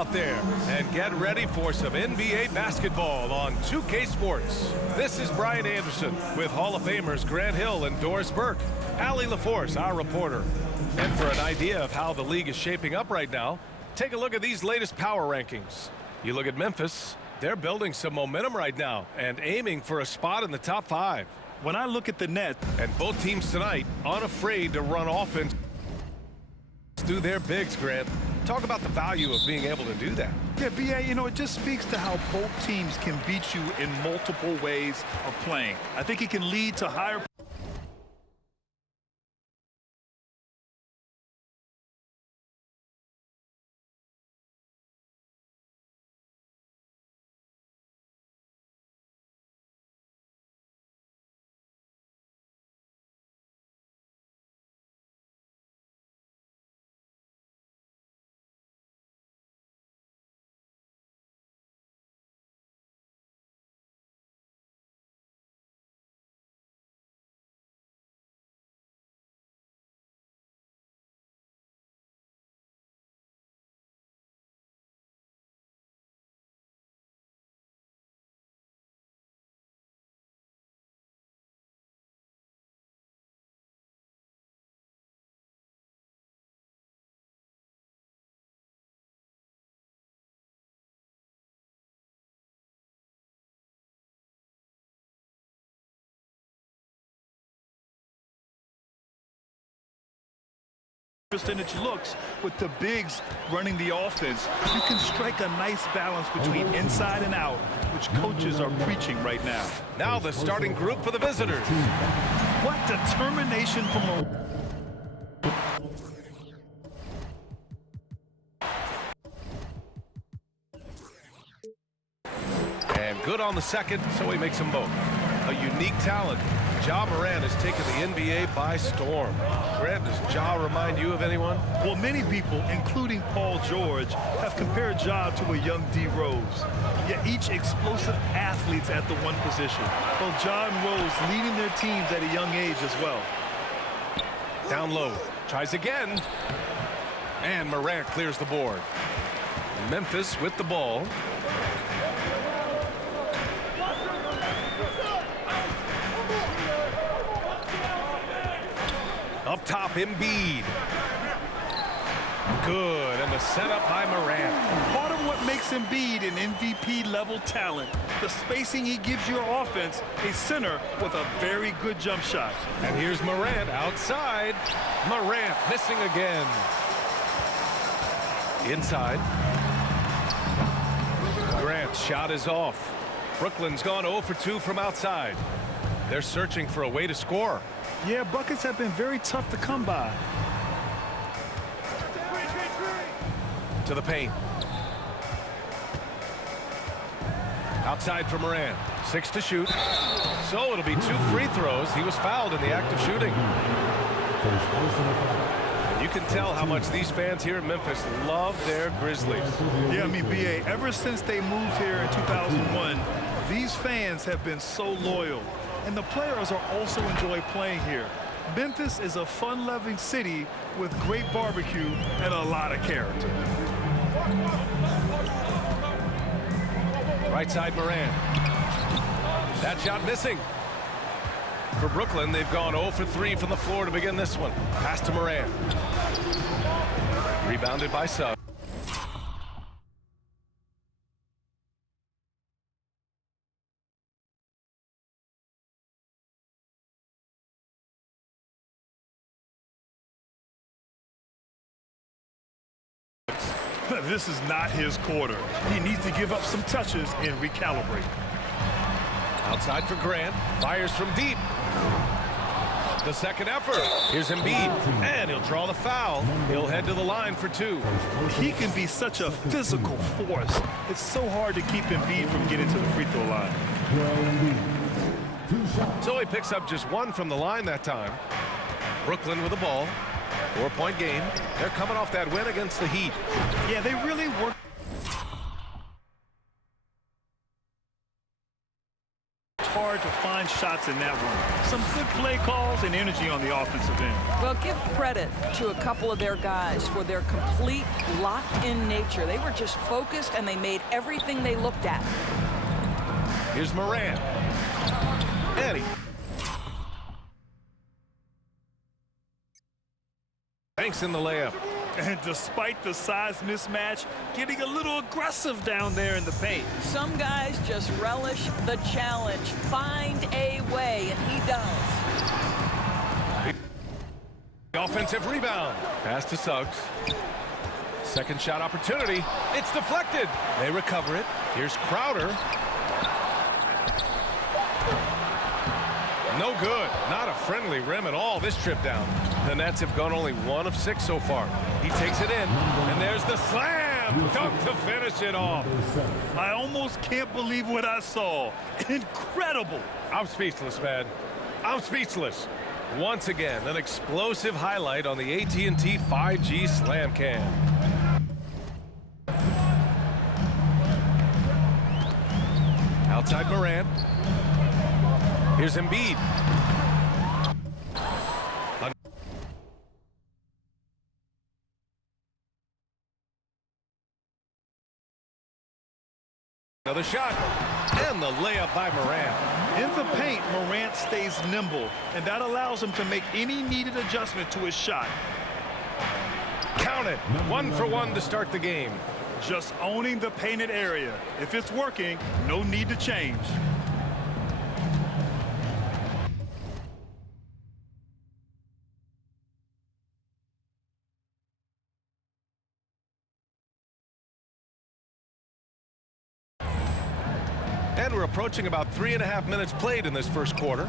out there and get ready for some NBA basketball on 2K Sports. This is Brian Anderson with Hall of Famers Grant Hill and Doris Burke. Allie LaForce, our reporter. And for an idea of how the league is shaping up right now, take a look at these latest power rankings. You look at Memphis, they're building some momentum right now and aiming for a spot in the top 5. When I look at the net, and both teams tonight unafraid to run offense through their bigs, Grant. Talk about the value of being able to do that. Yeah, B.A., you know, it just speaks to how both teams can beat you in multiple ways of playing. I think it can lead to higher percentage looks with the bigs running the offense. You can strike a nice balance between inside and out, which coaches are preaching right now. Now the starting group for the visitors. What determination from a... And good on the second, so he makes them both. A unique talent. Ja Morant has taken the NBA by storm. Grant, does Ja remind you of anyone? Well, many people, including Paul George, have compared Ja to a young D. Rose. Yet each explosive athletes at the one position. Both Ja and Rose leading their teams at a young age as well. Down low, tries again. And Morant clears the board. Memphis with the ball. Up top, Embiid. Good, and the setup by Morant. Part of what makes Embiid an MVP-level talent, the spacing he gives your offense, a center with a very good jump shot. And here's Morant outside. Morant missing again. Inside. Grant's shot is off. Brooklyn's gone 0 for 2 from outside. They're searching for a way to score. Yeah, buckets have been very tough to come by. To the paint. Outside for Morant. 6 to shoot. So it'll be 2 free throws. He was fouled in the act of shooting. And you can tell how much these fans here in Memphis love their Grizzlies. Yeah, I mean, B.A., ever since they moved here in 2001, these fans have been so loyal. And the players are also enjoy playing here. Memphis is a fun-loving city with great barbecue and a lot of character. Right side, Morant. That shot missing. For Brooklyn, they've gone 0 for 3 from the floor to begin this one. Pass to Morant. Rebounded by Suggs. This is not his quarter. He needs to give up some touches and recalibrate. Outside for Grant. Fires from deep. The second effort. Here's Embiid. And he'll draw the foul. He'll head to the line for 2. He can be such a physical force. It's so hard to keep Embiid from getting to the free throw line. So he picks up just 1 from the line that time. Brooklyn with the ball. 4-point game. They're coming off that win against the Heat. Yeah, they really work hard hard to find shots in that one. Some good play calls and energy on the offensive end. Well, give credit to a couple of their guys for their complete locked-in nature. They were just focused, and they made everything they looked at. Here's Moran. Eddie. Banks in the layup. And despite the size mismatch, getting a little aggressive down there in the paint. Some guys just relish the challenge. Find a way, and he does. Offensive rebound. Pass to Suggs. Second shot opportunity. It's deflected. They recover it. Here's Crowder. No good. Not a friendly rim at all this trip down. The Nets have gone only 1 of 6 so far. He takes it in, and there's the slam. Dunk to finish it off. I almost can't believe what I saw. Incredible. I'm speechless, man. I'm speechless. Once again, an explosive highlight on the AT&T 5G Slam Cam. Outside Morant. Here's Embiid. Another shot. And the layup by Morant. In the paint, Morant stays nimble, and that allows him to make any needed adjustment to his shot. Count it. 1 for 1 to start the game. Just owning the painted area. If it's working, no need to change. And we're approaching about 3.5 minutes played in this first quarter.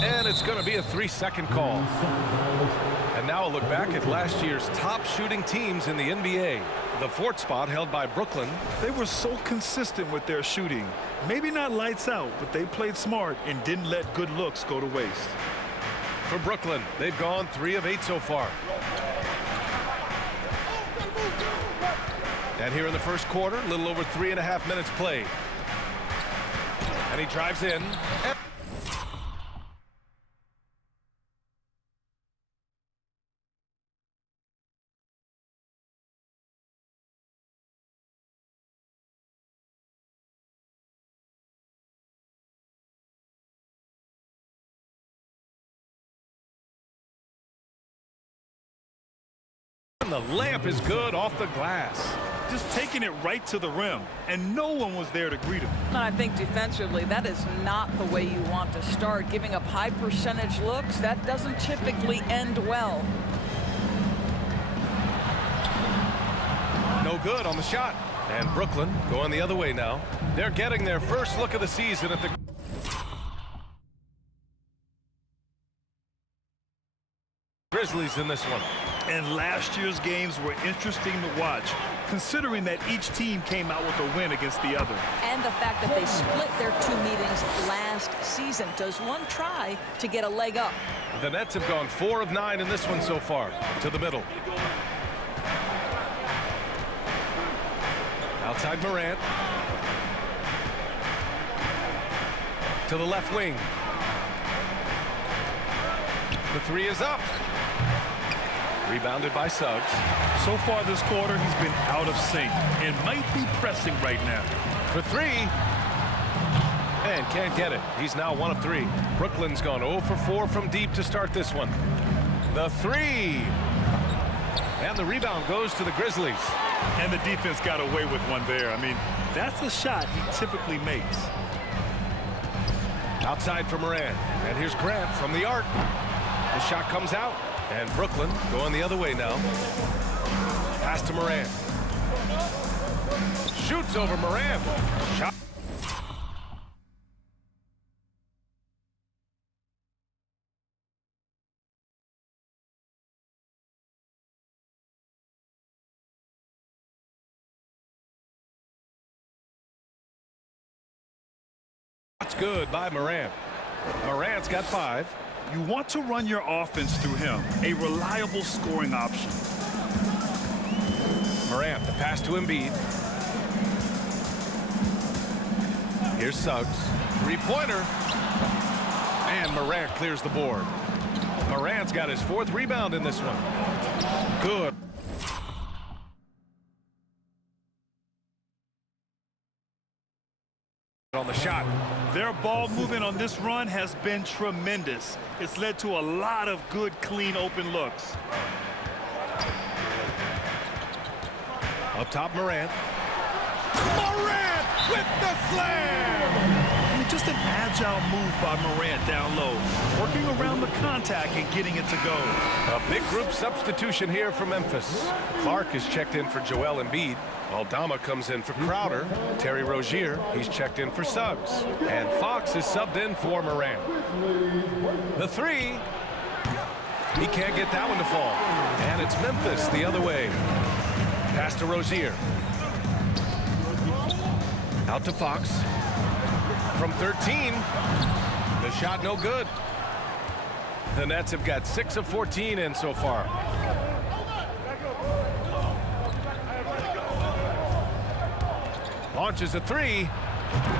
And it's going to be a 3-second call. And now a look back at last year's top shooting teams in the NBA. The 4th spot held by Brooklyn. They were so consistent with their shooting. Maybe not lights out, but they played smart and didn't let good looks go to waste. For Brooklyn, they've gone 3 of 8 so far. And here in the first quarter, a little over 3.5 minutes played. And he drives in. And the layup is good off the glass. Just taking it right to the rim, and no one was there to greet him. I think defensively, that is not the way you want to start. Giving up high percentage looks, that doesn't typically end well. No good on the shot. And Brooklyn going the other way now. They're getting their first look of the season at the Grizzlies in this one. And last year's games were interesting to watch, considering that each team came out with a win against the other. And the fact that they split their 2 meetings last season. Does one try to get a leg up? The Nets have gone 4 of 9 in this one so far. To the middle. Outside Morant. To the left wing. The 3 is up. Rebounded by Suggs. So far this quarter, he's been out of sync and might be pressing right now. For 3. And can't get it. He's now 1 of 3. Brooklyn's gone 0 for 4 from deep to start this one. The 3. And the rebound goes to the Grizzlies. And the defense got away with one there. I mean, that's a shot he typically makes. Outside for Moran. And here's Grant from the arc. The shot comes out. And Brooklyn going the other way now. Pass to Moran. Shoots over Moran. Shot. That's good by Moran. Morant's got 5. You want to run your offense through him, a reliable scoring option. Morant, the pass to Embiid. Here's Suggs. Three-pointer. And Morant clears the board. Morant's got his 4th rebound in this one. Good. On the shot. Their ball movement on this run has been tremendous. It's led to a lot of good, clean, open looks. Up top, Morant. Morant with the slam! Just an agile move by Morant down low, working around the contact and getting it to go. A big group substitution here for Memphis. Clark is checked in for Joel Embiid. Aldama comes in for Crowder. Terry Rozier, he's checked in for Suggs. And Fox is subbed in for Morant. The three. He can't get that one to fall. And it's Memphis the other way. Pass to Rozier. Out to Fox. From 13. The shot no good. The Nets have got 6 of 14 in so far. Launches a three.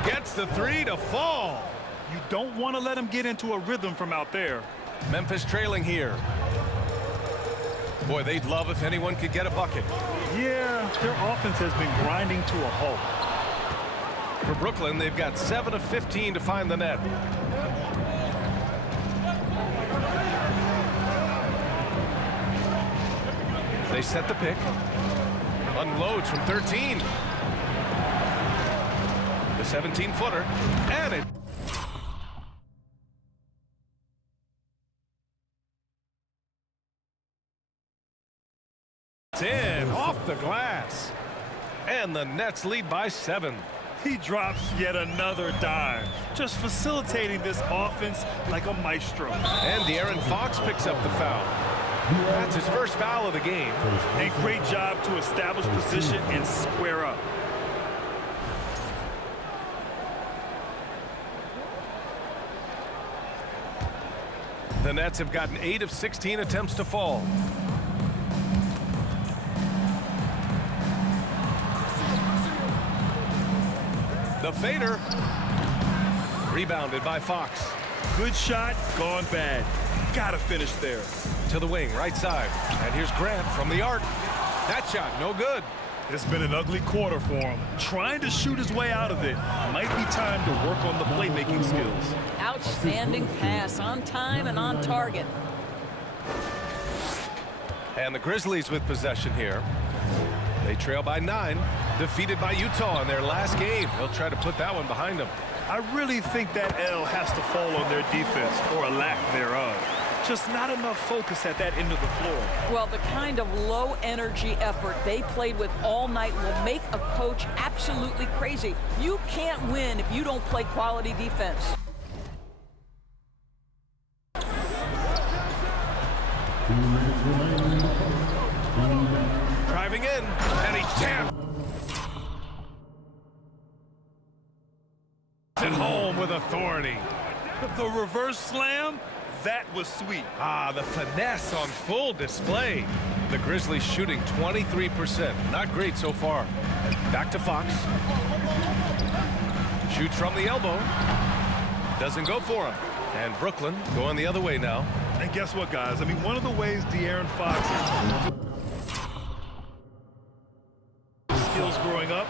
Gets the three to fall. You don't want to let him get into a rhythm from out there. Memphis trailing here. Boy, they'd love if anyone could get a bucket. Yeah, their offense has been grinding to a halt. For Brooklyn, they've got 7 of 15 to find the net. They set the pick. Unloads from 13. The 17-footer. And it. It's in. Off the glass. And the Nets lead by 7. He drops yet another dime, just facilitating this offense like a maestro. And De'Aaron Fox picks up the foul. That's his first foul of the game. A great job to establish position and square up. The Nets have gotten 8 of 16 attempts to fall. The fader. Rebounded by Fox. Good shot, gone bad. Gotta finish there. To the wing, right side. And here's Grant from the arc. That shot, no good. It's been an ugly quarter for him. Trying to shoot his way out of it. Might be time to work on the playmaking skills. Outstanding pass, on time and on target. And the Grizzlies with possession here. They trail by 9. Defeated by Utah in their last game. They'll try to put that one behind them. I really think that L has to fall on their defense, or a lack thereof. Just not enough focus at that end of the floor. Well, the kind of low-energy effort they played with all night will make a coach absolutely crazy. You can't win if you don't play quality defense. Driving in, and he jammed. At home with authority. The reverse slam, that was sweet. Ah, the finesse on full display. The Grizzlies shooting 23%. Not great so far. Back to Fox. Shoots from the elbow. Doesn't go for him. And Brooklyn going the other way now. And guess what, guys? I mean, one of the ways De'Aaron Fox skills growing up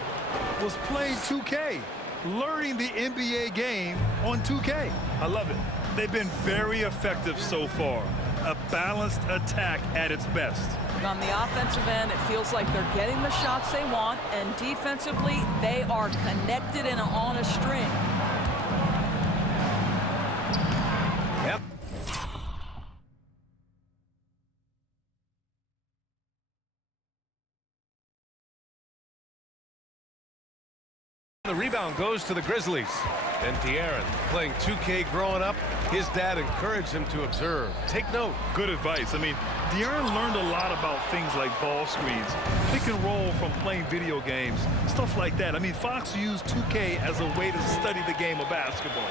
was playing 2K. Learning the NBA game on 2K. I love it. They've been very effective so far. A balanced attack at its best. On the offensive end, it feels like they're getting the shots they want, and defensively, they are connected and on a string. Yep. The rebound goes to the Grizzlies. And De'Aaron, playing 2K growing up, his dad encouraged him to observe. Take note. Good advice. I mean, De'Aaron learned a lot about things like ball screens, pick and roll from playing video games, stuff like that. I mean, Fox used 2K as a way to study the game of basketball.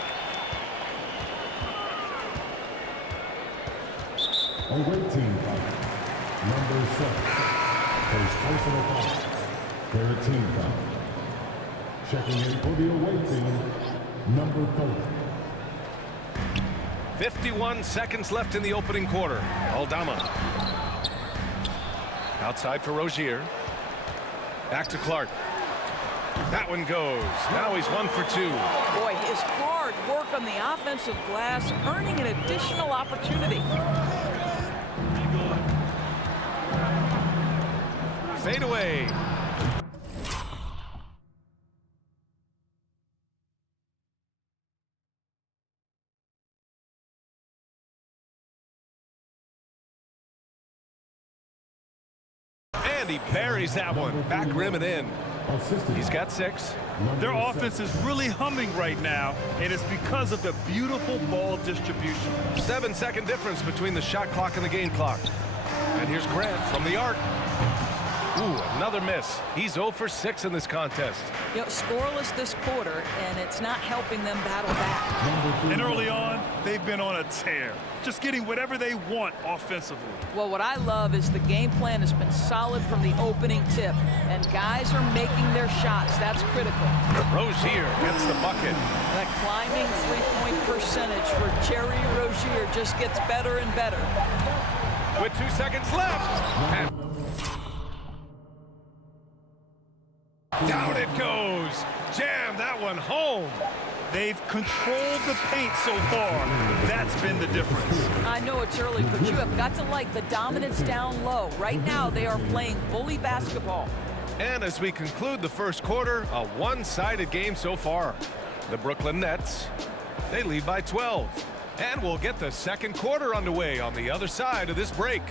Away team foul. Number 7. First personal foul. Their team foul. Checking in for the away team, number 30. 51 seconds left in the opening quarter. Aldama. Outside for Rozier. Back to Clark. That one goes. Now he's 1 for 2. Boy, his hard work on the offensive glass, earning an additional opportunity. Fade away. And he buries that one. Back rim and in. He's got 6. Their offense is really humming right now, and it's because of the beautiful ball distribution. 7-second difference between the shot clock and the game clock. And here's Grant from the arc. Ooh, another miss. He's 0 for 6 in this contest. You know, scoreless this quarter, and it's not helping them battle back. And early on, they've been on a tear, just getting whatever they want offensively. Well, what I love is the game plan has been solid from the opening tip, and guys are making their shots. That's critical. Rozier gets the bucket. That climbing three-point percentage for Jerry Rozier just gets better and better. With 2 seconds left. And down it goes. Jam that one home. They've controlled the paint so far. That's been the difference. I know it's early, but you have got to like the dominance down low. Right now, they are playing bully basketball. And as we conclude the first quarter, a one-sided game so far. The Brooklyn Nets, they lead by 12. And we'll get the second quarter underway on the other side of this break.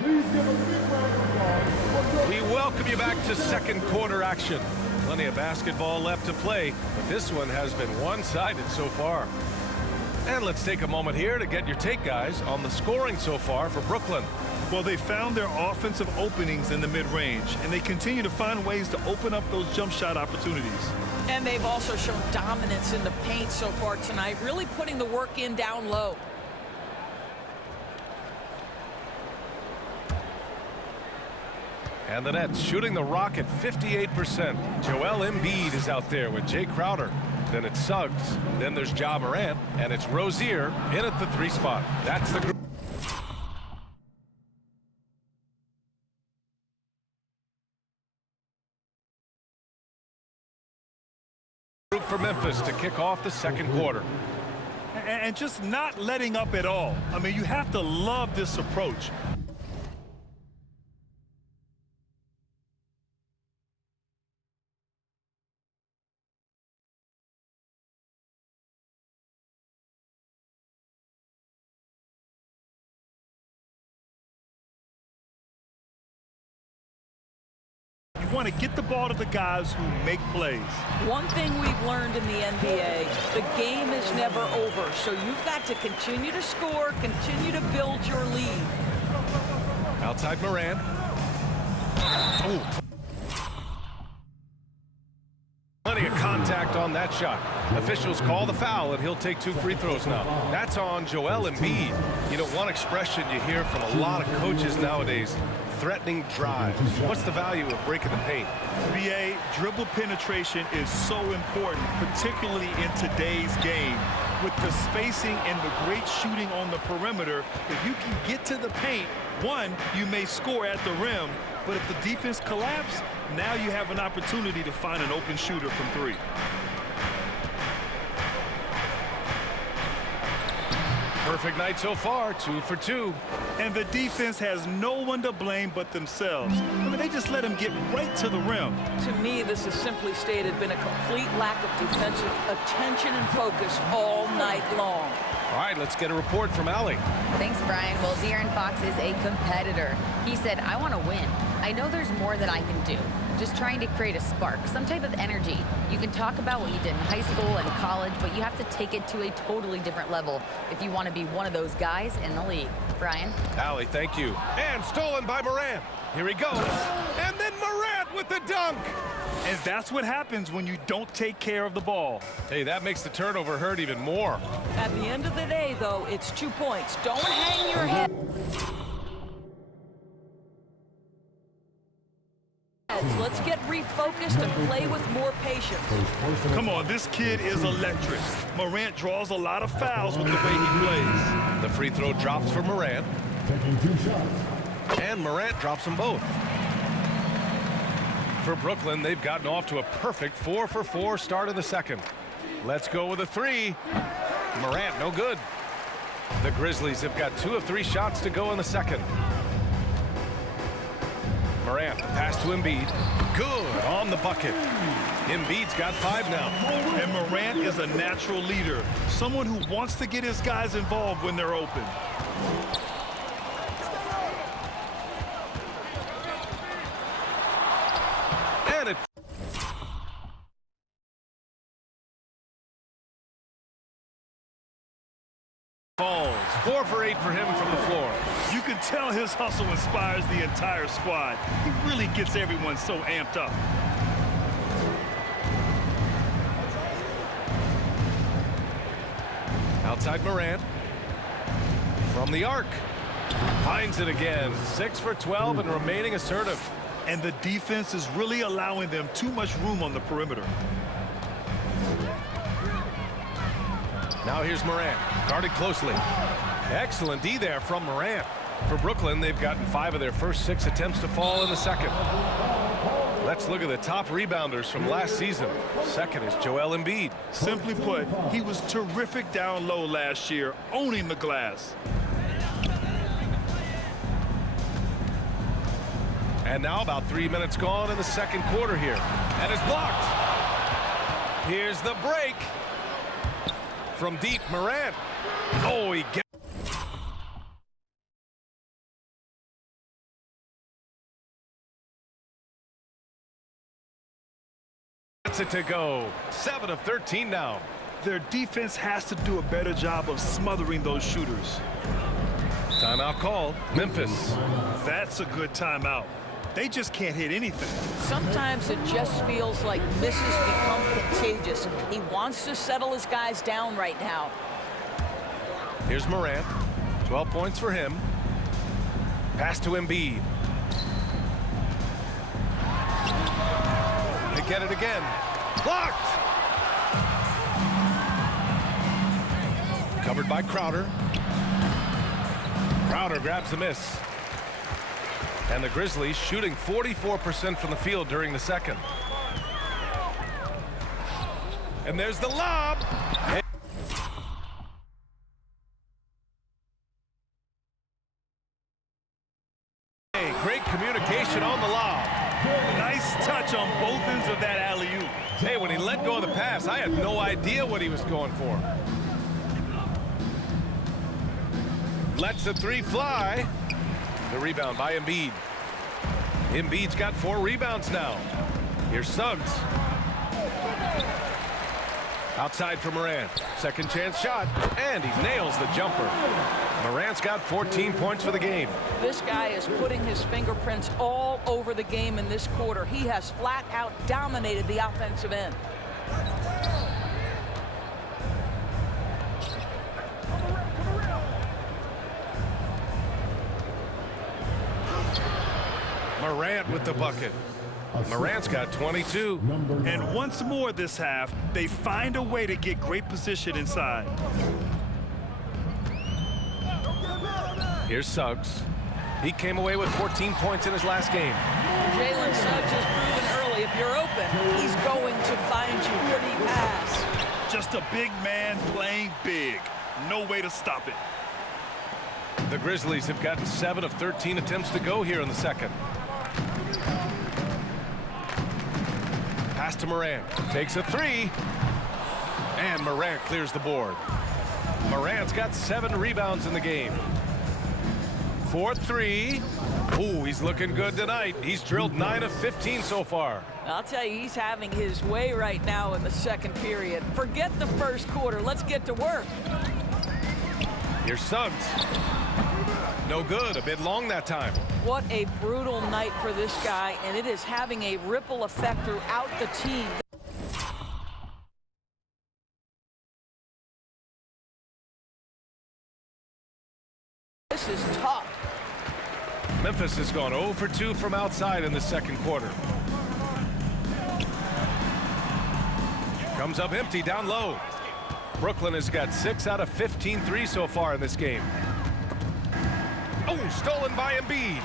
Please give a big round of applause. We welcome you back to second quarter action. Plenty of basketball left to play, but this one has been one-sided so far. And let's take a moment here to get your take, guys, on the scoring so far for Brooklyn. Well, they found their offensive openings in the mid-range, and they continue to find ways to open up those jump shot opportunities. And they've also shown dominance in the paint so far tonight, really putting the work in down low. And the Nets shooting the rock at 58%. Joel Embiid is out there with Jay Crowder. Then it's Suggs. Then there's Ja Morant. And it's Rozier in at the 3 spot. That's the group. For Memphis to kick off the second quarter. And just not letting up at all. I mean, you have to love this approach. You want to get the ball to the guys who make plays. One thing we've learned in the NBA, the game is never over. So you've got to continue to score, continue to build your lead. Outside Morant. Ooh. Plenty of contact on that shot. Officials call the foul, and he'll take 2 free throws now. That's on Joel Embiid. You know, one expression you hear from a lot of coaches nowadays, threatening drives. What's the value of breaking the paint? BA, dribble penetration is so important, particularly in today's game. With the spacing and the great shooting on the perimeter, if you can get to the paint, one, you may score at the rim, but if the defense collapses, now you have an opportunity to find an open shooter from 3. Perfect night so far, 2 for 2. And the defense has no one to blame but themselves. I mean, they just let him get right to the rim. To me, this has simply stated been a complete lack of defensive attention and focus all night long. All right, let's get a report from Allie. Thanks, Brian. Well, De'Aaron Fox is a competitor. He said, I want to win. I know there's more that I can do. Just trying to create a spark, some type of energy. You can talk about what you did in high school and college, but you have to take it to a totally different level if you want to be one of those guys in the league. Brian? Allie, thank you. And stolen by Morant. Here he goes. And then Morant with the dunk. And that's what happens when you don't take care of the ball. Hey, that makes the turnover hurt even more. At the end of the day, though, it's 2 points. Don't hang your head. Let's get refocused and play with more patience. Come on, this kid is electric. Morant draws a lot of fouls with the way he plays. The free throw drops for Morant. Taking 2 shots. And Morant drops them both. For Brooklyn, they've gotten off to a perfect 4-for-4 start in the second. Let's go with a 3. Morant, no good. The Grizzlies have got 2 of 3 shots to go in the second. Morant, the pass to Embiid. Good on the bucket. Embiid's got 5 now. And Morant is a natural leader, someone who wants to get his guys involved when they're open. And it falls. 4 for 8 for him from the floor. You can tell his hustle inspires the entire squad. He really gets everyone so amped up. Outside Morant. From the arc. Finds it again. 6 for 12 and remaining assertive. And the defense is really allowing them too much room on the perimeter. Now here's Morant. Guarded closely. Excellent D there from Morant. For Brooklyn, they've gotten 5 of their first 6 attempts to fall in the second. Let's look at the top rebounders from last season. Second is Joel Embiid. Simply put, he was terrific down low last year, owning the glass. And now about 3 minutes gone in the second quarter here. And it's blocked. Here's the break. From deep, Morant. Oh, he gets it to go. 7 of 13 now. Their defense has to do a better job of smothering those shooters. Timeout called. Memphis. That's a good timeout. They just can't hit anything. Sometimes it just feels like misses become contagious. He wants to settle his guys down right now. Here's Morant. 12 points for him. Pass to Embiid. They get it again. Blocked! Covered by Crowder. Crowder grabs the miss. And the Grizzlies shooting 44% from the field during the second. And there's the lob. Hey, great communication on the lob. Nice touch on both ends of that alley-oop. Hey, when he let go of the pass, I had no idea what he was going for. Lets the 3 fly. The rebound by Embiid. Embiid's got 4 rebounds now. Here's Suggs. Outside for Morant. Second chance shot. And he nails the jumper. Morant's got 14 points for the game. This guy is putting his fingerprints all over the game in this quarter. He has flat out dominated the offensive end. Morant with the bucket. Morant's got 22. And once more this half, they find a way to get great position inside. Here's Suggs. He came away with 14 points in his last game. Jalen Suggs has proven early, if you're open, he's going to find you. Where do you pass? Just a big man playing big. No way to stop it. The Grizzlies have gotten 7 of 13 attempts to go here in the second. Pass to Morant. Takes a 3. And Morant clears the board. Morant's got 7 rebounds in the game. 4-3. Ooh, he's looking good tonight. He's drilled 9 of 15 so far. I'll tell you, he's having his way right now in the second period. Forget the first quarter. Let's get to work. Here's Suggs. No good. A bit long that time. What a brutal night for this guy, and it is having a ripple effect throughout the team. This is tough. Memphis has gone 0 for 2 from outside in the second quarter. Comes up empty down low. Brooklyn has got 6 out of 15 threes so far in this game. Oh, stolen by Embiid.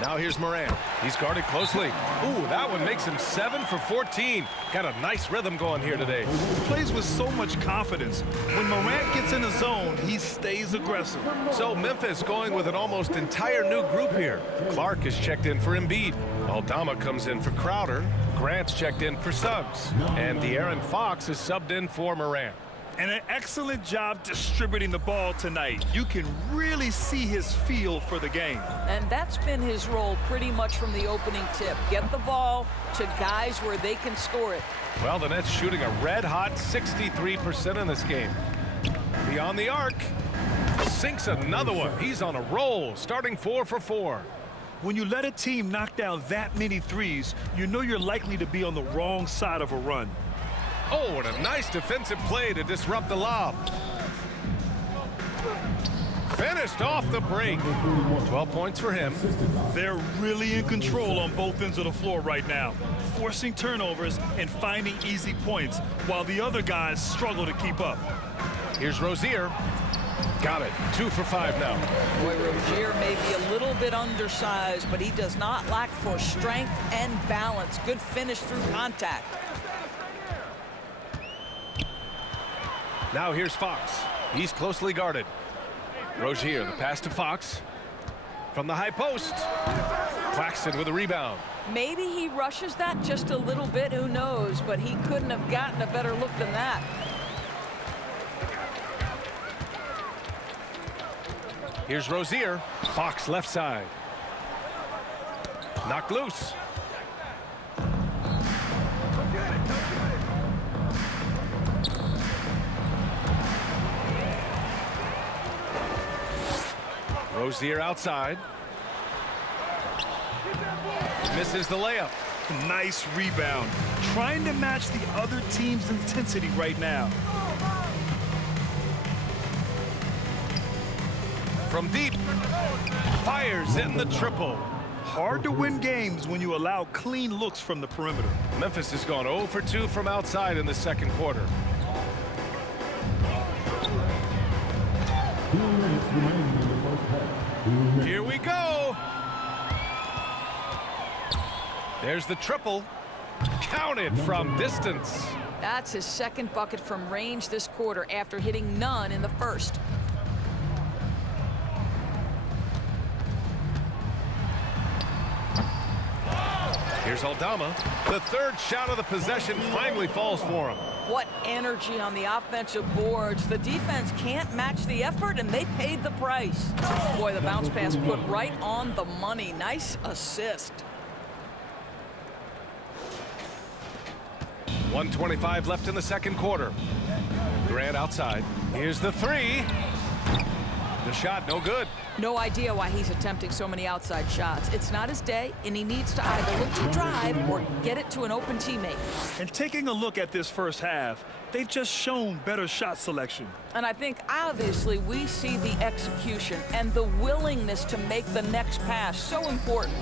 Now here's Morant. He's guarded closely. Ooh, that one makes him 7 for 14. Got a nice rhythm going here today. Plays with so much confidence. When Morant gets in the zone, he stays aggressive. So Memphis going with an almost entire new group here. Clark is checked in for Embiid. Aldama comes in for Crowder. Grant's checked in for Suggs. And De'Aaron Fox is subbed in for Morant. And an excellent job distributing the ball tonight. You can really see his feel for the game. And that's been his role pretty much from the opening tip. Get the ball to guys where they can score it. Well, the Nets shooting a red-hot 63% in this game. Beyond the arc. Sinks another one. He's on a roll, starting 4 for 4. When you let a team knock down that many threes, you know you're likely to be on the wrong side of a run. Oh, and a nice defensive play to disrupt the lob. Finished off the break. 12 points for him. They're really in control on both ends of the floor right now, forcing turnovers and finding easy points while the other guys struggle to keep up. Here's Rozier. Got it. 2 for 5 now. Boy, Rozier may be a little bit undersized, but he does not lack for strength and balance. Good finish through contact. Now here's Fox. He's closely guarded. Rozier, the pass to Fox. From the high post. Claxton with a rebound. Maybe he rushes that just a little bit, who knows, but he couldn't have gotten a better look than that. Here's Rozier. Fox left side. Knocked loose. Rozier outside. Misses the layup. Nice rebound. Trying to match the other team's intensity right now. From deep. Fires in the triple. Hard to win games when you allow clean looks from the perimeter. Memphis has gone 0 for 2 from outside in the second quarter. 2 minutes remaining in the first half. 2 minutes. Here we go. There's the triple. Counted from distance. That's his second bucket from range this quarter after hitting none in the first. Here's Aldama. The third shot of the possession finally falls for him. What energy on the offensive boards. The defense can't match the effort, and they paid the price. Boy, the bounce pass put right on the money. Nice assist. 1:25 left in the second quarter. Grant outside. Here's the three. The shot, no good. No idea why he's attempting so many outside shots. It's not his day, and he needs to either look to drive or get it to an open teammate. And taking a look at this first half, they've just shown better shot selection. And I think, obviously, we see the execution and the willingness to make the next pass so important.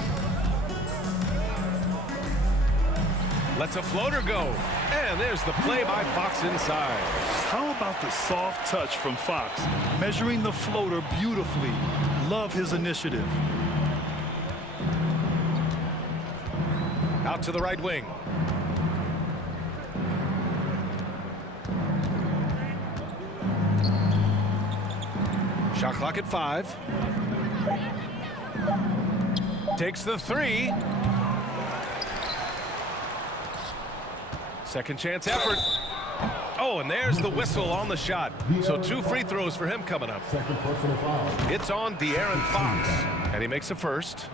Lets a floater go. And there's the play by Fox inside. How about the soft touch from Fox, measuring the floater beautifully? Love his initiative. Out to the right wing. Shot clock at 5. Takes the three. Second chance effort. Oh, and there's the whistle on the shot. So 2 free throws for him coming up. Second personal foul. It's on De'Aaron Fox. And he makes a first.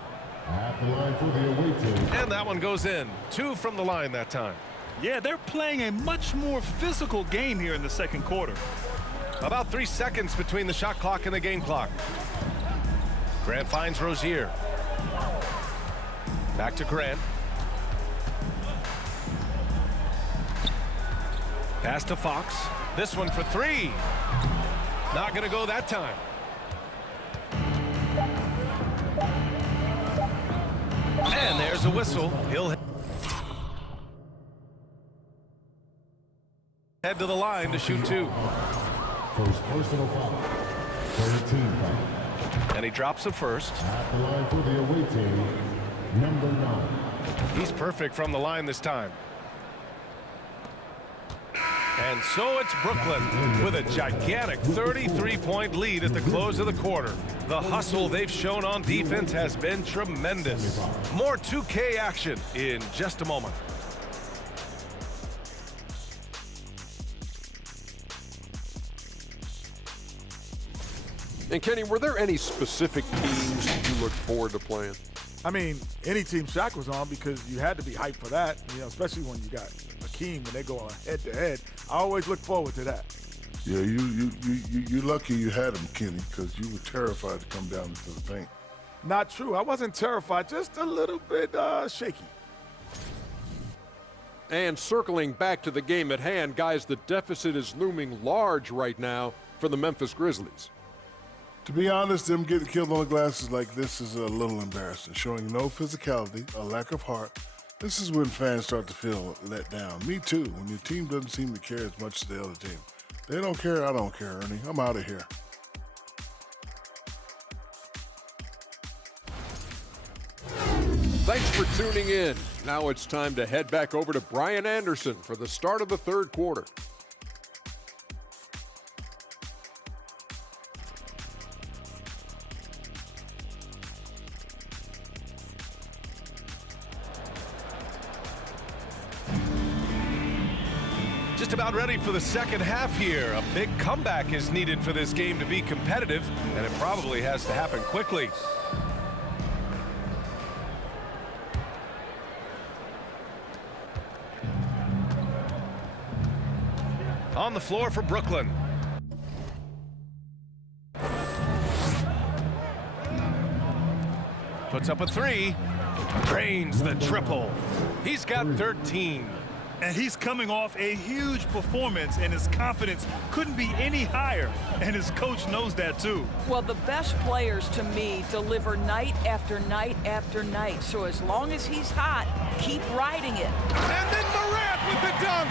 At the line for the away team. And that one goes in. 2 from the line that time. Yeah, they're playing a much more physical game here in the second quarter. About 3 seconds between the shot clock and the game clock. Grant finds Rozier. Back to Grant. Pass to Fox. This one for 3. Not going to go that time. And there's a whistle. He'll hit. Head to the line to shoot 2. First personal foul. 13 foul. And he drops it first. At the line for the away team, number 9. He's perfect from the line this time. And so it's Brooklyn with a gigantic 33-point lead at the close of the quarter. The hustle they've shown on defense has been tremendous. More 2K action in just a moment. And Kenny, were there any specific teams you looked forward to playing? I mean, any team Shaq was on, because you had to be hyped for that, you know, especially when you got Hakeem, when they go on head-to-head. I always look forward to that. Yeah, you lucky you had him, Kenny, because you were terrified to come down into the paint. Not true. I wasn't terrified, just a little bit shaky. And circling back to the game at hand, guys, the deficit is looming large right now for the Memphis Grizzlies. To be honest, them getting killed on the glasses like this is a little embarrassing, showing no physicality, a lack of heart. This is when fans start to feel let down. Me too, when your team doesn't seem to care as much as the other team. They don't care, I don't care, Ernie. I'm out of here. Thanks for tuning in. Now it's time to head back over to Brian Anderson for the start of the third quarter. Just about ready for the second half here. A big comeback is needed for this game to be competitive, and it probably has to happen quickly. On the floor for Brooklyn. Puts up a 3. Drains the triple. He's got 13. And he's coming off a huge performance, and his confidence couldn't be any higher. And his coach knows that, too. Well, the best players, to me, deliver night after night after night. So as long as he's hot, keep riding it. And then Morant with the dunk.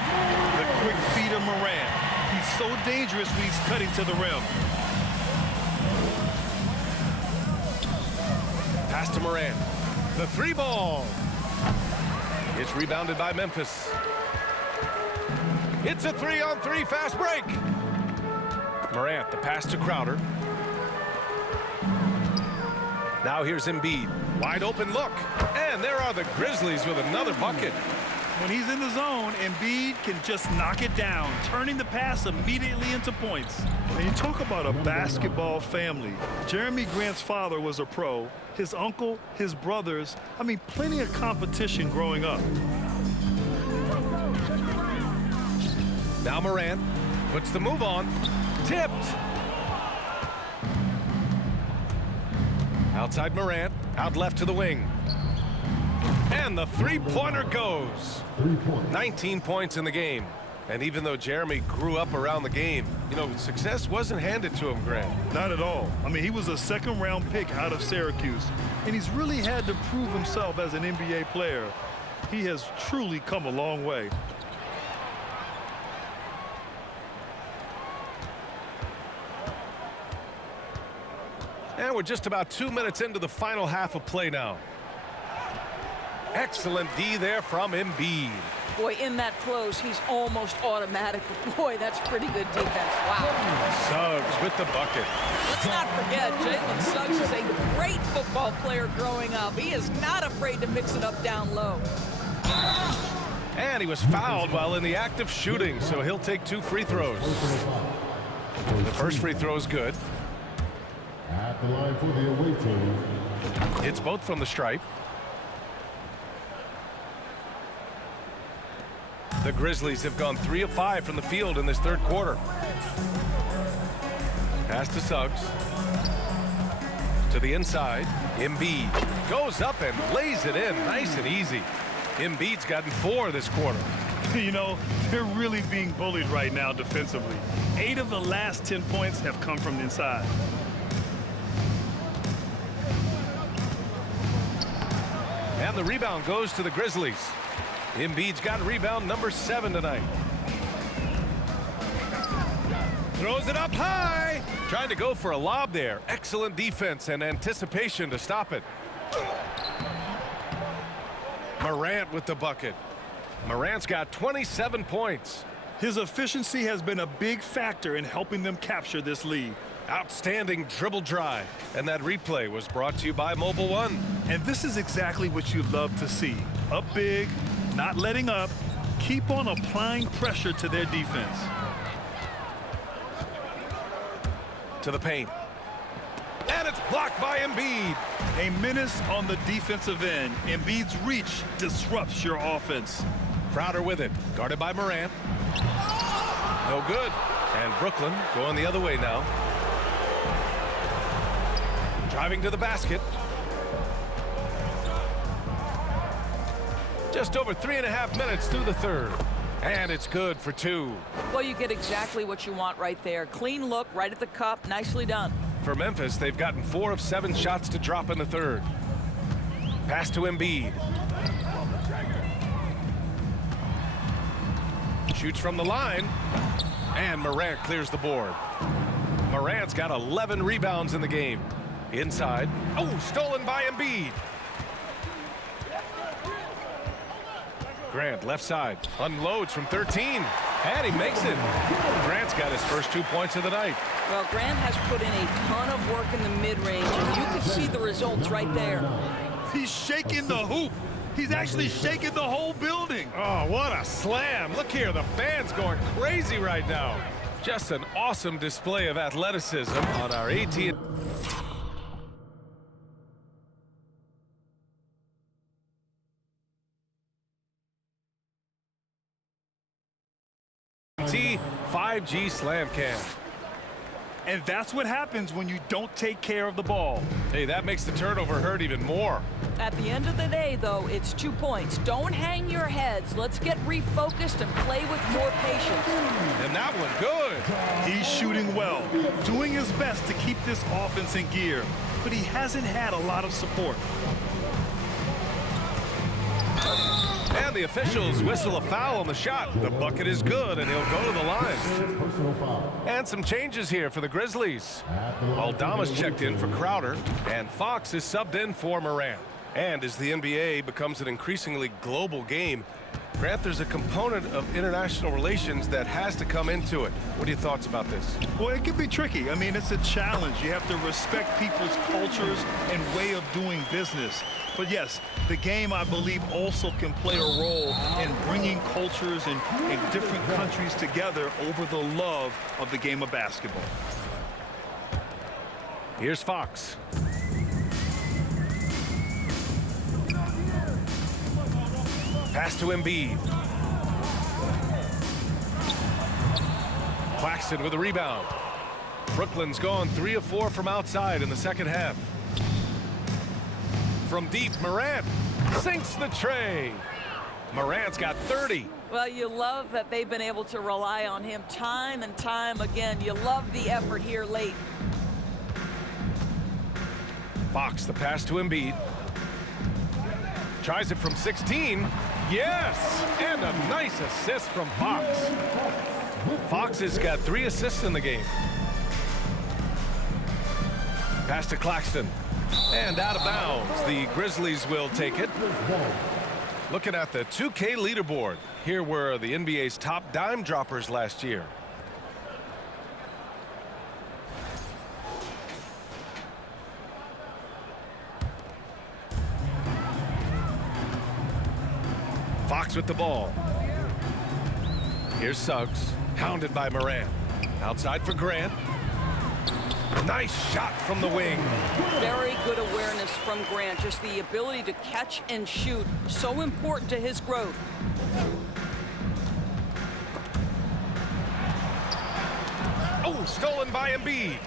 The quick feed of Morant. He's so dangerous when he's cutting to the rim. Pass to Morant. The 3 ball. It's rebounded by Memphis. It's a 3-on-3 fast break. Morant, the pass to Crowder. Now here's Embiid. Wide open look. And there are the Grizzlies with another bucket. When he's in the zone, Embiid can just knock it down, turning the pass immediately into points. And you talk about a basketball family. Jeremy Grant's father was a pro. His uncle, his brothers, I mean, plenty of competition growing up. Now Morant puts the move on. Tipped. Outside Morant, out left to the wing. And the three-pointer goes. 19 points in the game. And even though Jeremy grew up around the game, you know, success wasn't handed to him, Grant. Not at all. I mean, he was a second-round pick out of Syracuse, and he's really had to prove himself as an NBA player. He has truly come a long way. And we're just about 2 minutes into the final half of play now. Excellent D there from Embiid. Boy, in that close, he's almost automatic. Boy, that's pretty good defense. Wow. Suggs with the bucket. Let's not forget, Jalen Suggs is a great football player growing up. He is not afraid to mix it up down low. And he was fouled while in the act of shooting, so he'll take 2 free throws. The first free throw is good. At the line for the away team. It's both from the stripe. The Grizzlies have gone 3 of 5 from the field in this third quarter. Pass to Suggs. To the inside. Embiid goes up and lays it in nice and easy. Embiid's gotten 4 this quarter. You know, they're really being bullied right now defensively. 8 of the last 10 points have come from the inside. And the rebound goes to the Grizzlies. Embiid's got rebound number 7 tonight. Throws it up high. Trying to go for a lob there. Excellent defense and anticipation to stop it. Morant with the bucket. Morant's got 27 points. His efficiency has been a big factor in helping them capture this lead. Outstanding dribble drive. And that replay was brought to you by Mobile One. And this is exactly what you love to see. Up big, not letting up, keep on applying pressure to their defense. To the paint. And it's blocked by Embiid. A menace on the defensive end. Embiid's reach disrupts your offense. Crowder with it. Guarded by Morant. No good. And Brooklyn going the other way now. Driving to the basket. Just over 3.5 minutes through the third. And it's good for 2. Well, you get exactly what you want right there. Clean look right at the cup. Nicely done. For Memphis, they've gotten 4 of 7 shots to drop in the third. Pass to Embiid. Shoots from the line. And Morant clears the board. Morant's got 11 rebounds in the game. Inside. Oh, stolen by Embiid. Grant, left side, unloads from 13, and he makes it. Grant's got his first 2 points of the night. Well, Grant has put in a ton of work in the mid-range, and you can see the results right there. He's shaking the hoop. He's actually shaking the whole building. Oh, what a slam. Look here, the fans going crazy right now. Just an awesome display of athleticism on our AT&T. AT&T 5G Slam Cam. And that's what happens when you don't take care of the ball. Hey, that makes the turnover hurt even more. At the end of the day, though, it's 2 points. Don't hang your heads. Let's get refocused and play with more patience. And that one good. He's shooting well, doing his best to keep this offense in gear, but he hasn't had a lot of support. And the officials whistle a foul on the shot. The bucket is good, and he'll go to the line. And some changes here for the Grizzlies. Aldama's checked in for Crowder, and Fox is subbed in for Morant. And as the NBA becomes an increasingly global game, Grant, there's a component of international relations that has to come into it. What are your thoughts about this? Well, it can be tricky. I mean, it's a challenge. You have to respect people's cultures and way of doing business. But yes, the game, I believe, also can play a role in bringing cultures in different countries together over the love of the game of basketball. Here's Fox. Pass to Embiid. Claxton with a rebound. Brooklyn's gone 3 of 4 from outside in the second half. From deep, Morant sinks the tray. Morant's got 30. Well, you love that they've been able to rely on him time and time again. You love the effort here late. Fox, the pass to Embiid. Tries it from 16. Yes! And a nice assist from Fox. Fox has got 3 assists in the game. Pass to Claxton. And out of bounds. The Grizzlies will take it. Looking at the 2K leaderboard. Here were the NBA's top dime droppers last year. Fox with the ball. Here's Suggs, hounded by Morant. Outside for Grant. Nice shot from the wing. Very good awareness from Grant. Just the ability to catch and shoot. So important to his growth. Oh, stolen by Embiid.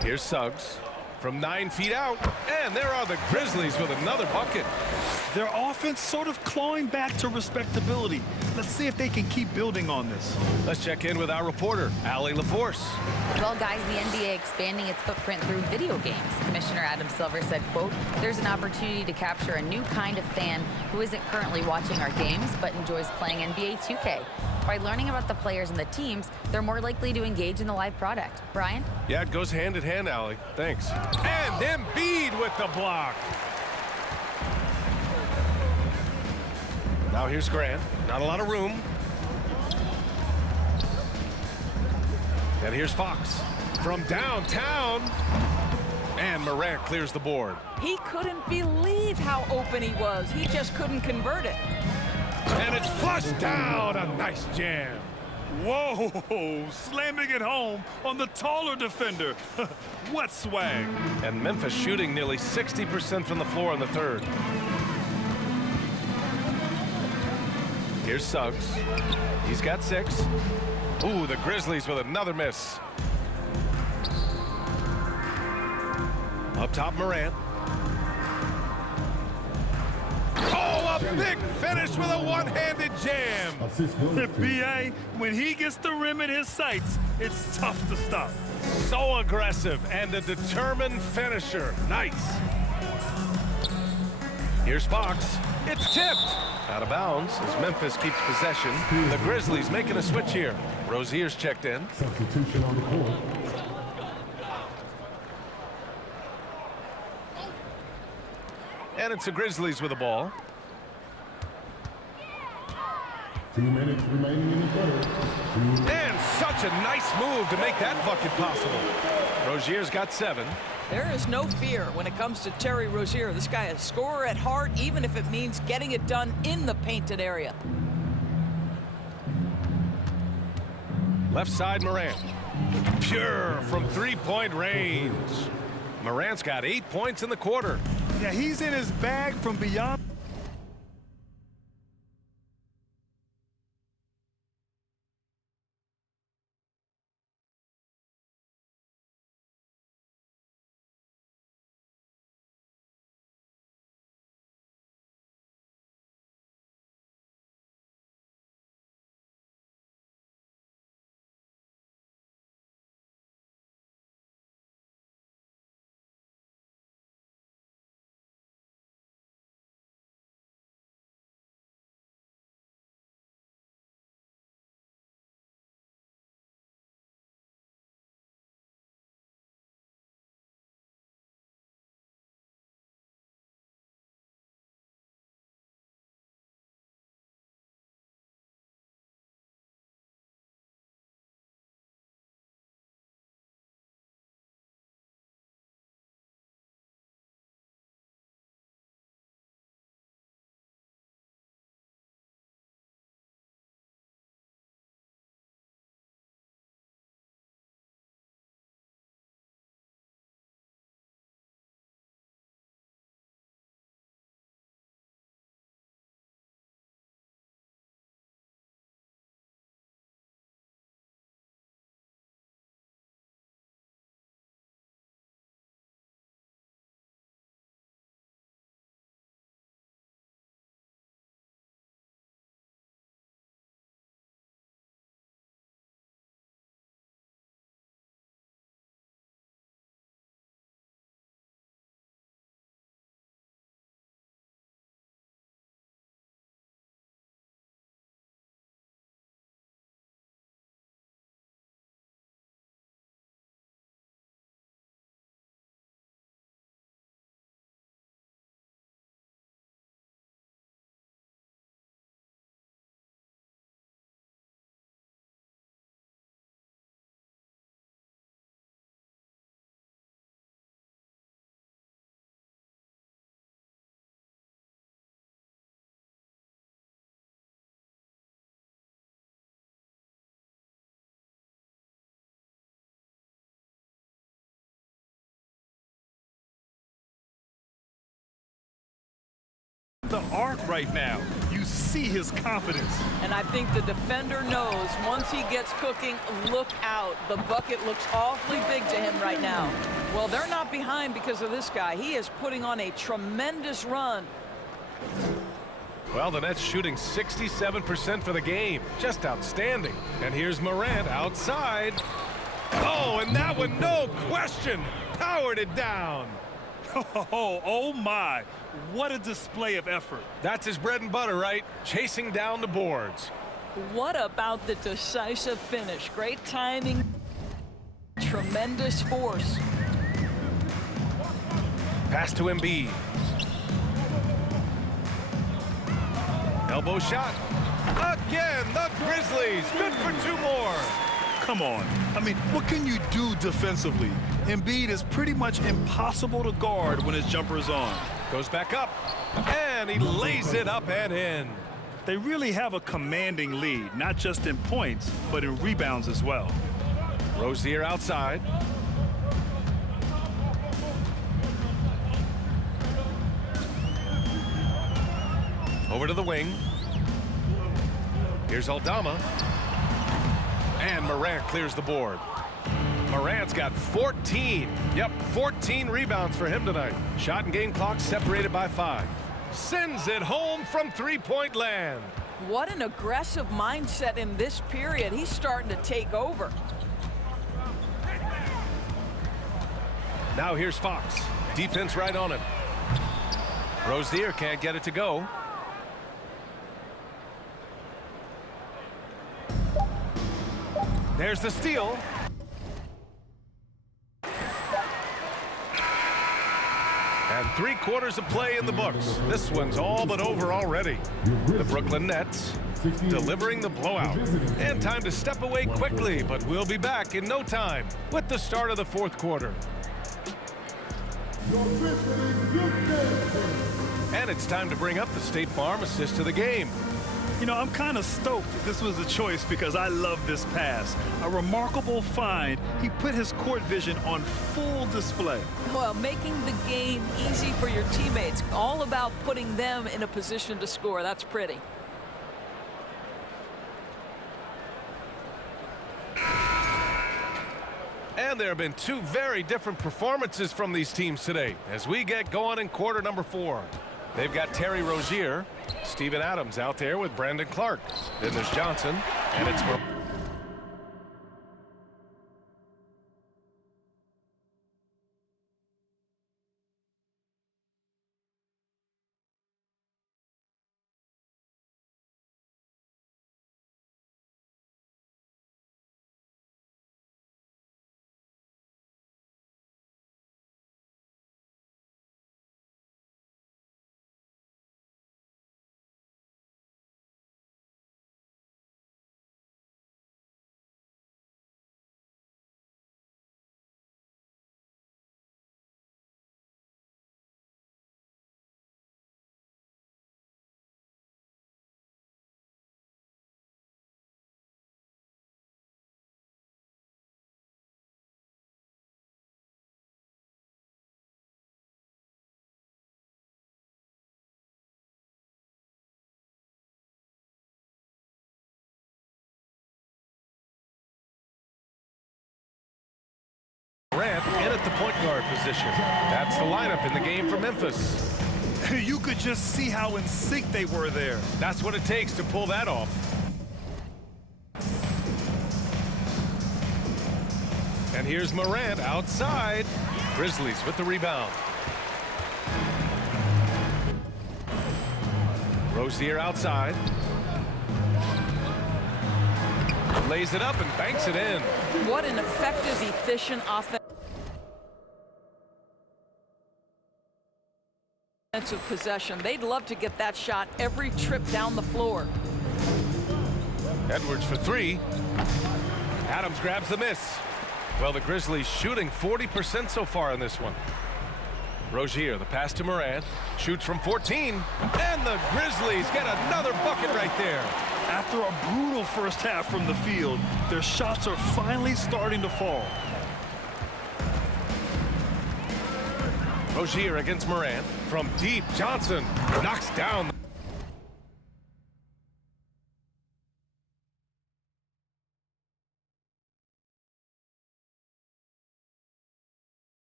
Here's Suggs from 9 feet out. And there are the Grizzlies with another bucket. Their offense sort of clawing back to respectability. Let's see if they can keep building on this. Let's check in with our reporter, Allie LaForce. Well, guys, the NBA expanding its footprint through video games. Commissioner Adam Silver said, quote, "There's an opportunity to capture a new kind of fan who isn't currently watching our games but enjoys playing NBA 2K. By learning about the players and the teams, they're more likely to engage in the live product. Brian? Yeah, it goes hand in hand, Allie. Thanks. And Embiid with the block. Now here's Grant. Not a lot of room. And here's Fox from downtown. And Morant clears the board. He couldn't believe how open he was. He just couldn't convert it. And it's flushed down. A nice jam. Whoa, slamming it home on the taller defender. What swag. And Memphis shooting nearly 60% from the floor in the third. Here's Suggs. He's got 6. Ooh, the Grizzlies with another miss. Up top, Morant. Oh, a big finish with a one-handed jam. The BA, when he gets the rim in his sights, it's tough to stop. So aggressive and a determined finisher. Nice. Here's Fox. It's tipped. Out of bounds as Memphis keeps possession. The Grizzlies making a switch here. Rozier's checked in. Substitution on the court. And it's the Grizzlies with the ball. 2 minutes remaining in the third. And such a nice move to make that bucket possible. Rozier's got 7. There is no fear when it comes to Terry Rozier. This guy is a scorer at heart, even if it means getting it done in the painted area. Left side, Morant. Pure from three-point range. Morant's got 8 points in the quarter. Yeah, he's in his bag from beyond. The arc right now. You see his confidence. And I think the defender knows once he gets cooking, look out. The bucket looks awfully big to him right now. Well, they're not behind because of this guy. He is putting on a tremendous run. Well, the Nets shooting 67% for the game. Just outstanding. And here's Morant outside. Oh, and that one, no question, powered it down. Oh my, what a display of effort. That's his bread and butter, right? Chasing down the boards. What about the decisive finish? Great timing, tremendous force. Pass to Embiid. Elbow shot. Again, the Grizzlies. Good for 2 more. Come on. I mean, what can you do defensively? Embiid is pretty much impossible to guard when his jumper is on. Goes back up, and he lays it up and in. They really have a commanding lead, not just in points, but in rebounds as well. Rozier outside. Over to the wing. Here's Aldama. And Morant clears the board. Morant's got 14. Yep, 14 rebounds for him tonight. Shot and game clock separated by 5. Sends it home from three-point land. What an aggressive mindset in this period. He's starting to take over. Now here's Fox. Defense right on him. Rozier can't get it to go. There's the steal. And 3/4 of play in the books. This one's all but over already. The Brooklyn Nets delivering the blowout. And time to step away quickly, but we'll be back in no time with the start of the 4th quarter. And it's time to bring up the State Farm assist to the game. You know, I'm kind of stoked that this was a choice because I love this pass. A remarkable find. He put his court vision on full display. Well, making the game easy for your teammates. All about putting them in a position to score. That's pretty. And there have been 2 very different performances from these teams today as we get going in quarter number 4. They've got Terry Rozier, Steven Adams out there with Brandon Clark. Then there's Johnson, and it's Morant in at the point guard position. That's the lineup in the game for Memphis. You could just see how in sync they were there. That's what it takes to pull that off. And here's Morant outside. Grizzlies with the rebound. Rozier outside. Lays it up and banks it in. What an effective, efficient offensive possession. They'd love to get that shot every trip down the floor. Edwards for 3. Adams grabs the miss. Well, the Grizzlies shooting 40% so far in this one. Rozier, the pass to Morant, shoots from 14, and the Grizzlies get another bucket right there. After a brutal first half from the field, their shots are finally starting to fall. Rozier against Morant. From deep, Johnson knocks down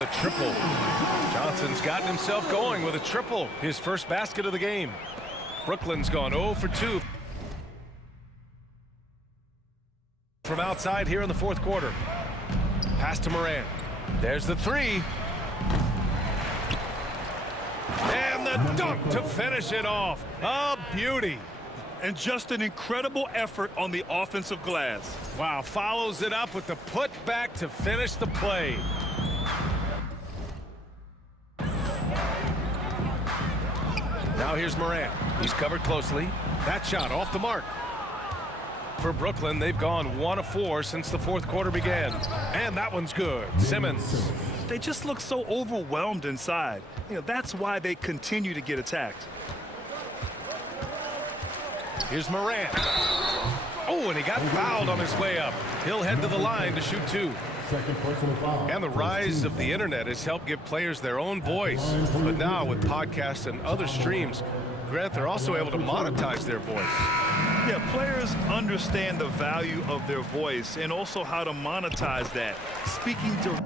A triple. Johnson's gotten himself going with a triple, his first basket of the game. Brooklyn's gone 0 for 2 from outside here in the fourth quarter. Pass to Morant. There's the three. And the dunk to finish it off. A beauty. And just an incredible effort on the offensive glass. Wow, follows it up with the putback to finish the play. Now here's Morant. He's covered closely. That shot off the mark. For Brooklyn, they've gone 1 of 4 since the fourth quarter began. And that one's good. Simmons. They just look so overwhelmed inside. That's why they continue to get attacked. Here's Morant. Oh, and he got fouled on his way up. He'll head to the line to shoot 2. Second personal foul. And the rise of the internet has helped give players their own voice. But now with podcasts and other streams, Grant, they're also able to monetize their voice. Yeah, players understand the value of their voice and also how to monetize that. Speaking to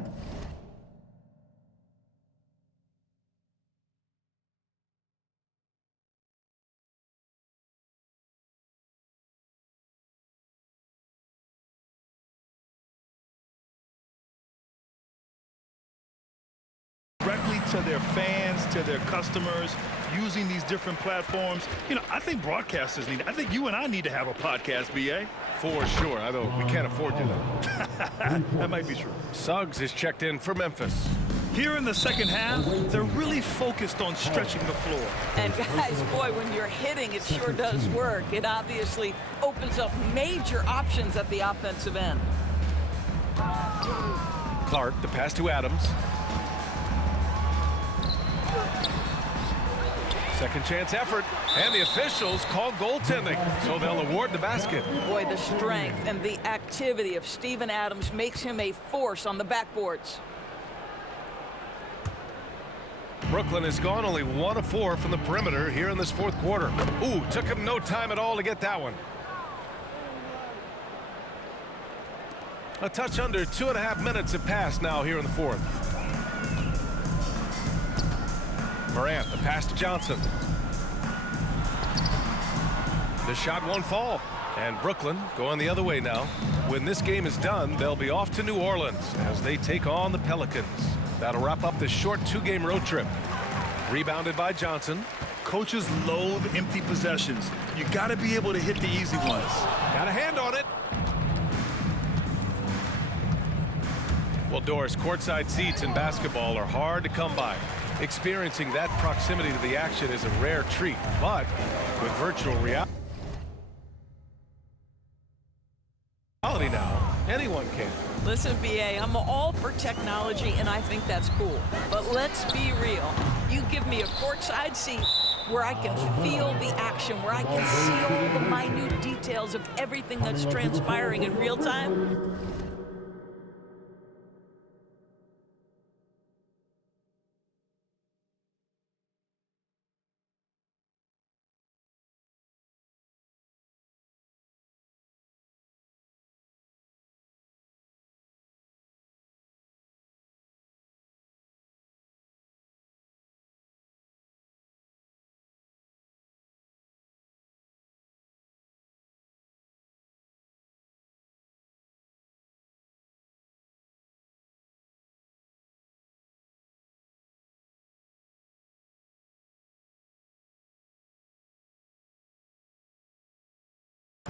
directly to their fans, to their customers, using these different platforms. I think broadcasters need it. I think you and I need to have a podcast, BA. For sure, although we can't afford to do that. That might be true. Suggs is checked in for Memphis. Here in the second half, they're really focused on stretching the floor. And guys, boy, when you're hitting, it sure does work. It obviously opens up major options at the offensive end. Clark, the pass to Adams. Second chance effort, and the officials call goaltending, so they'll award the basket. Boy, the strength and the activity of Steven Adams makes him a force on the backboards. Brooklyn has gone only 1 of 4 from the perimeter here in this fourth quarter. Ooh, took him no time at all to get that one. A touch under 2.5 minutes have passed now here in the fourth. Morant, the pass to Johnson. The shot won't fall. And Brooklyn going the other way now. When this game is done, they'll be off to New Orleans as they take on the Pelicans. That'll wrap up this short 2-game road trip. Rebounded by Johnson. Coaches loathe empty possessions. You got to be able to hit the easy ones. Got a hand on it. Well, Doris, courtside seats in basketball are hard to come by. Experiencing that proximity to the action is a rare treat, but with virtual reality now, anyone can. Listen, BA, I'm all for technology, and I think that's cool. But let's be real. You give me a courtside seat where I can feel the action, where I can see all the minute details of everything that's transpiring in real time.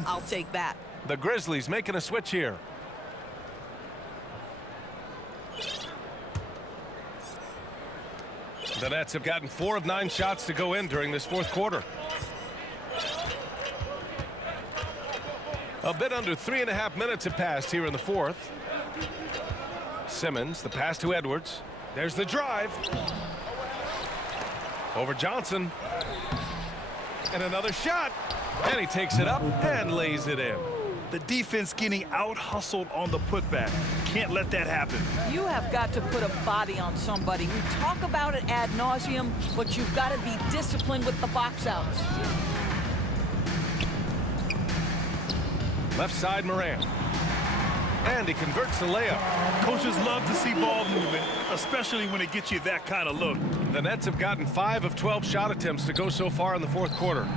I'll take that. The Grizzlies making a switch here. The Nets have gotten 4 of 9 shots to go in during this fourth quarter. A bit under 3.5 minutes have passed here in the fourth. Simmons, the pass to Edwards. There's the drive. Over Johnson. And another shot. And he takes it up and lays it in. The defense getting out-hustled on the putback. Can't let that happen. You have got to put a body on somebody. We talk about it ad nauseum, but you've got to be disciplined with the box outs. Left side, Morant. And he converts the layup. Coaches love to see ball movement, especially when it gets you that kind of look. The Nets have gotten 5 of 12 shot attempts to go so far in the fourth quarter.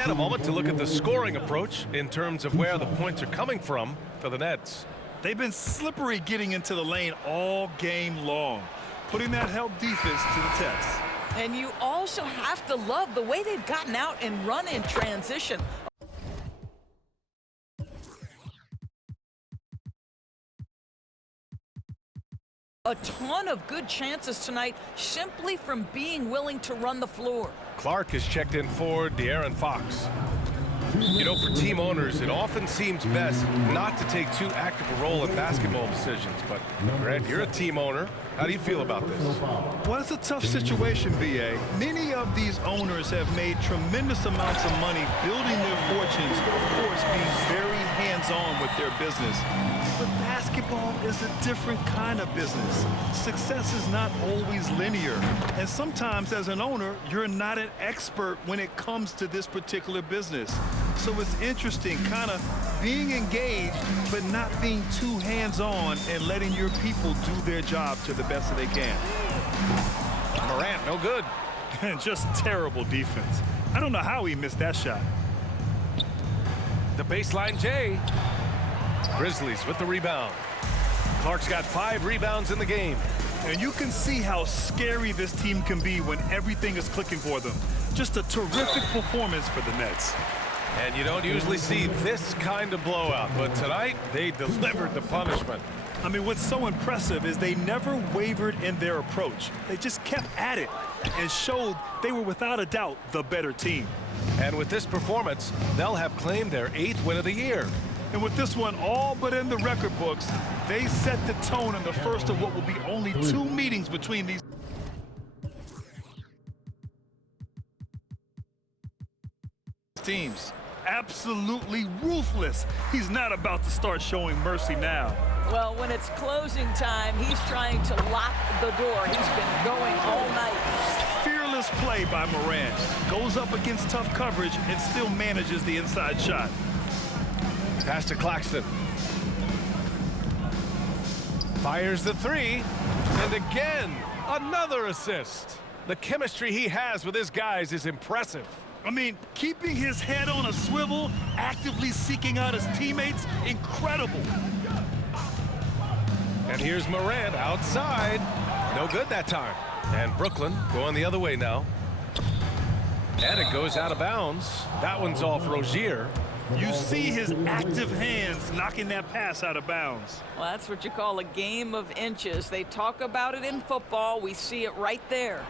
And a moment to look at the scoring approach in terms of where the points are coming from for the Nets. They've been slippery getting into the lane all game long, putting that help defense to the test. And you also have to love the way they've gotten out and run in transition. A ton of good chances tonight simply from being willing to run the floor. Clark has checked in for De'Aaron Fox. You know, for team owners, it often seems best not to take too active a role in basketball decisions. But, Grant, you're a team owner. How do you feel about this? Well, it's a tough situation, B.A. Many of these owners have made tremendous amounts of money building their fortunes, of course, being very hands-on with their business. But basketball is a different kind of business. Success is not always linear. And sometimes, as an owner, you're not an expert when it comes to this particular business. So it's interesting, kind of being engaged, but not being too hands-on and letting your people do their job to the best that they can. Morant, no good. Just terrible defense. I don't know how he missed that shot. The baseline J. Grizzlies with the rebound. Clark's got 5 rebounds in the game. And you can see how scary this team can be when everything is clicking for them. Just a terrific performance for the Nets. And you don't usually see this kind of blowout, but tonight they delivered the punishment. I mean, what's so impressive is they never wavered in their approach. They just kept at it and showed they were without a doubt the better team. And with this performance, they'll have claimed their 8th win of the year. And with this one all but in the record books, they set the tone in the first of what will be only 2 meetings between these teams. Absolutely ruthless. He's not about to start showing mercy now. Well, when it's closing time, he's trying to lock the door. He's been going all night. Fearless play by Morant. Goes up against tough coverage and still manages the inside shot. Pass to Claxton. Fires the 3. And again, another assist. The chemistry he has with his guys is impressive. I mean, keeping his head on a swivel, actively seeking out his teammates, incredible. And here's Morant outside. No good that time. And Brooklyn going the other way now. And it goes out of bounds. That one's off Rozier. You see his active hands knocking that pass out of bounds. Well, that's what you call a game of inches. They talk about it in football. We see it right there.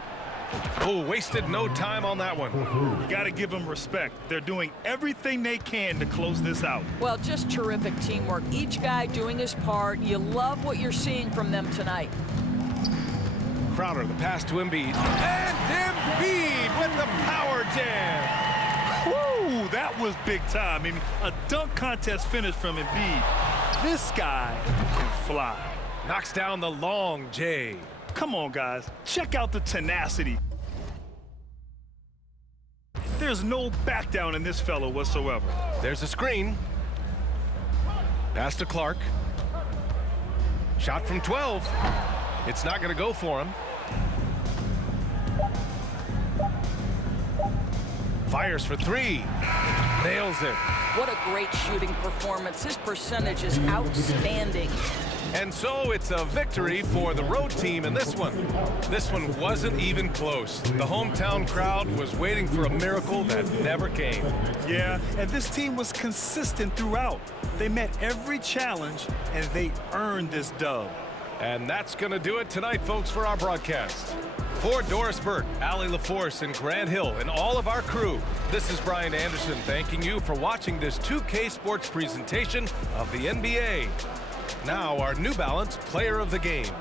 Oh, wasted no time on that one. You got to give them respect. They're doing everything they can to close this out. Well, just terrific teamwork. Each guy doing his part. You love what you're seeing from them tonight. Crowder, the pass to Embiid. And Embiid with the power jam. Woo, that was big time. I mean, a dunk contest finish from Embiid. This guy can fly. Knocks down the long J. Come on, guys. Check out the tenacity. There's no back down in this fellow whatsoever. There's a screen. Pass to Clark. Shot from 12. It's not going to go for him. Fires for 3. Nails it. What a great shooting performance. His percentage is outstanding. And so it's a victory for the road team in this one. This one wasn't even close. The hometown crowd was waiting for a miracle that never came. Yeah, and this team was consistent throughout. They met every challenge, and they earned this dub. And that's going to do it tonight, folks, for our broadcast. For Doris Burke, Allie LaForce, and Grant Hill, and all of our crew, this is Brian Anderson thanking you for watching this 2K Sports presentation of the NBA. Now, our New Balance Player of the Game.